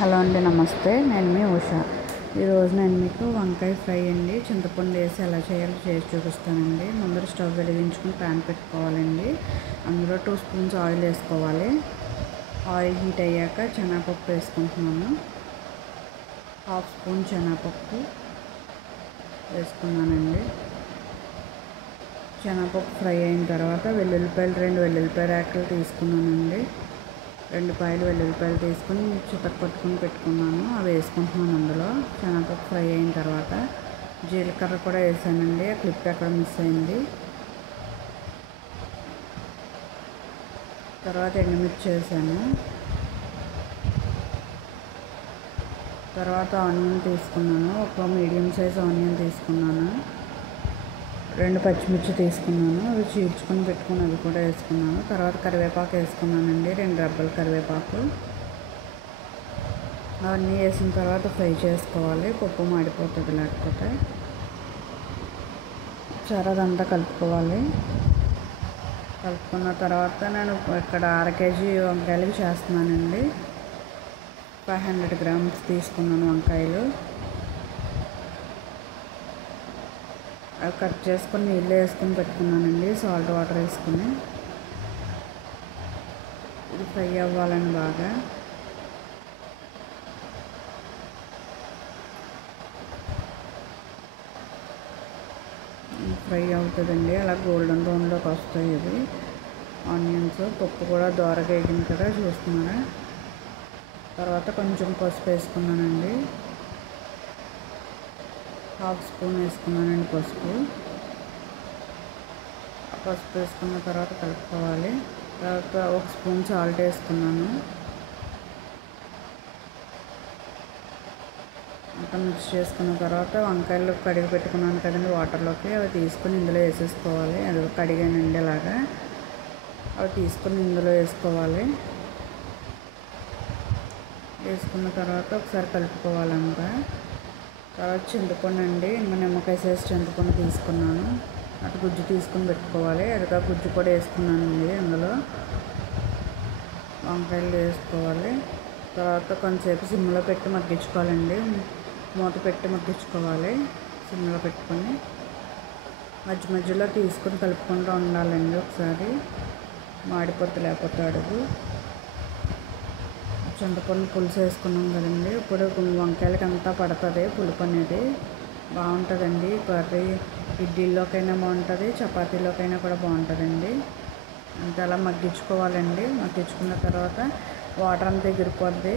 Hello అండి, నమస్తే. నేను మీ ఉష. ఈరోజు నేను మీకు వంకాయ ఫ్రై అండి చింతపండు వేసి ఎలా చేయాలో చేసి చూపిస్తానండి. ముందర స్టవ్ వెలిగించుకుని ప్యాన్ పెట్టుకోవాలండి. అందులో 2 స్పూన్స్ ఆయిల్ వేసుకోవాలి. ఆయిల్ హీట్ అయ్యాక శనగపప్పు వేసుకుంటున్నాను. 1/2 స్పూన్ శనగపప్పు వేసుకున్నానండి. శనగపప్పు ఫ్రై అయిన తర్వాత 2 వెల్లుల్లిపాయ రేకలు తీసుకున్నానండి. 2 పాయలు వెల్లుల్లిపాయలు తీసుకుని చితక్కొట్టుకుని పెట్టుకున్నాను. అవి వేసుకుంటున్నాను. అందులో శనగపప్పు ఫ్రై అయిన తర్వాత జీలకర్ర కూడా వేసానండి. ఆ క్లిప్ ఎక్కడ మిస్ అయింది. తర్వాత ఎండుమిర్చి వేసాను. తర్వాత ఆనియన్ తీసుకున్నాను. ఒక మీడియం సైజ్ ఆనియన్ తీసుకున్నాను. 2 పచ్చిమిర్చి తీసుకున్నాను. అవి చీల్చుకొని పెట్టుకుని అవి కూడా వేసుకున్నాను. తర్వాత కరివేపాకు వేసుకున్నానండి. 2 రెబ్బల కరివేపాకు. అవన్నీ వేసిన తర్వాత ఫ్రై చేసుకోవాలి. పప్పు మాడిపోతుంది లేకపోతే. అదంతా కలుపుకోవాలి. కలుపుకున్న తర్వాత నేను ఇక్కడ 1/2 కేజీ వంకాయలకి చేస్తున్నానండి. 500 గ్రామ్స్ తీసుకున్నాను వంకాయలు. అవి కట్ చేసుకొని నీళ్ళు వేసుకొని పెట్టుకున్నానండి. సాల్ట్ వాటర్ వేసుకుని ఇది ఫ్రై అవ్వాలని బాగా ఫ్రై అవుతుందండి. అలా గోల్డెన్ బ్రౌన్లోకి వస్తాయి ఇవి ఆనియన్స్. పప్పు కూడా దోరగా వేగింది కదా, చూస్తున్నారా. తర్వాత కొంచెం పసుపు వేసుకున్నానండి. 1/2 స్పూన్ వేసుకున్నానండి పసుపు. పసుపు వేసుకున్న తర్వాత కలుపుకోవాలి. తర్వాత 1 స్పూన్ సాల్ట్ వేసుకున్నాను. అంతా మిక్స్ చేసుకున్న తర్వాత వంకాయలు కడిగి పెట్టుకున్నాను కదండి వాటర్లోకి, అవి తీసుకుని ఇందులో వేసేసుకోవాలి. అది కడిగానండి అలాగా. అవి తీసుకుని ఇందులో వేసుకోవాలి. వేసుకున్న తర్వాత ఒకసారి కలుపుకోవాలంతా. తర్వాత చింతపండు అండి, ఇంకా నిమ్మకాయ సైజ్ చింతపండు తీసుకున్నాను. అటు గుజ్జు తీసుకుని పెట్టుకోవాలి. అదిగా గుజ్జు కూడా వేసుకున్నానండి. అందులో వంకాయలు వేసుకోవాలి. తర్వాత కొంతసేపు సిమ్లో పెట్టి మగ్గించుకోవాలండి. మూత పెట్టి మగ్గించుకోవాలి. సిమ్లో పెట్టుకొని మధ్య మధ్యలో తీసుకొని కలుపుకుంటూ ఉండాలండి. ఒకసారి మాడిపోతే లేకపోతే అడుగు. చింతపండు పులుసు వేసుకున్నాం కదండి. ఇప్పుడు వంకాయలకి అంతా పడుతుంది పులుపు అనేది. బాగుంటుందండి కర్రీ. ఇడ్లీలోకైనా బాగుంటుంది, చపాతీలోకైనా కూడా బాగుంటుందండి. అంతా అలా మగ్గించుకోవాలండి. మగ్గించుకున్న తర్వాత వాటర్ అంతా ఎగిరిపోద్ది.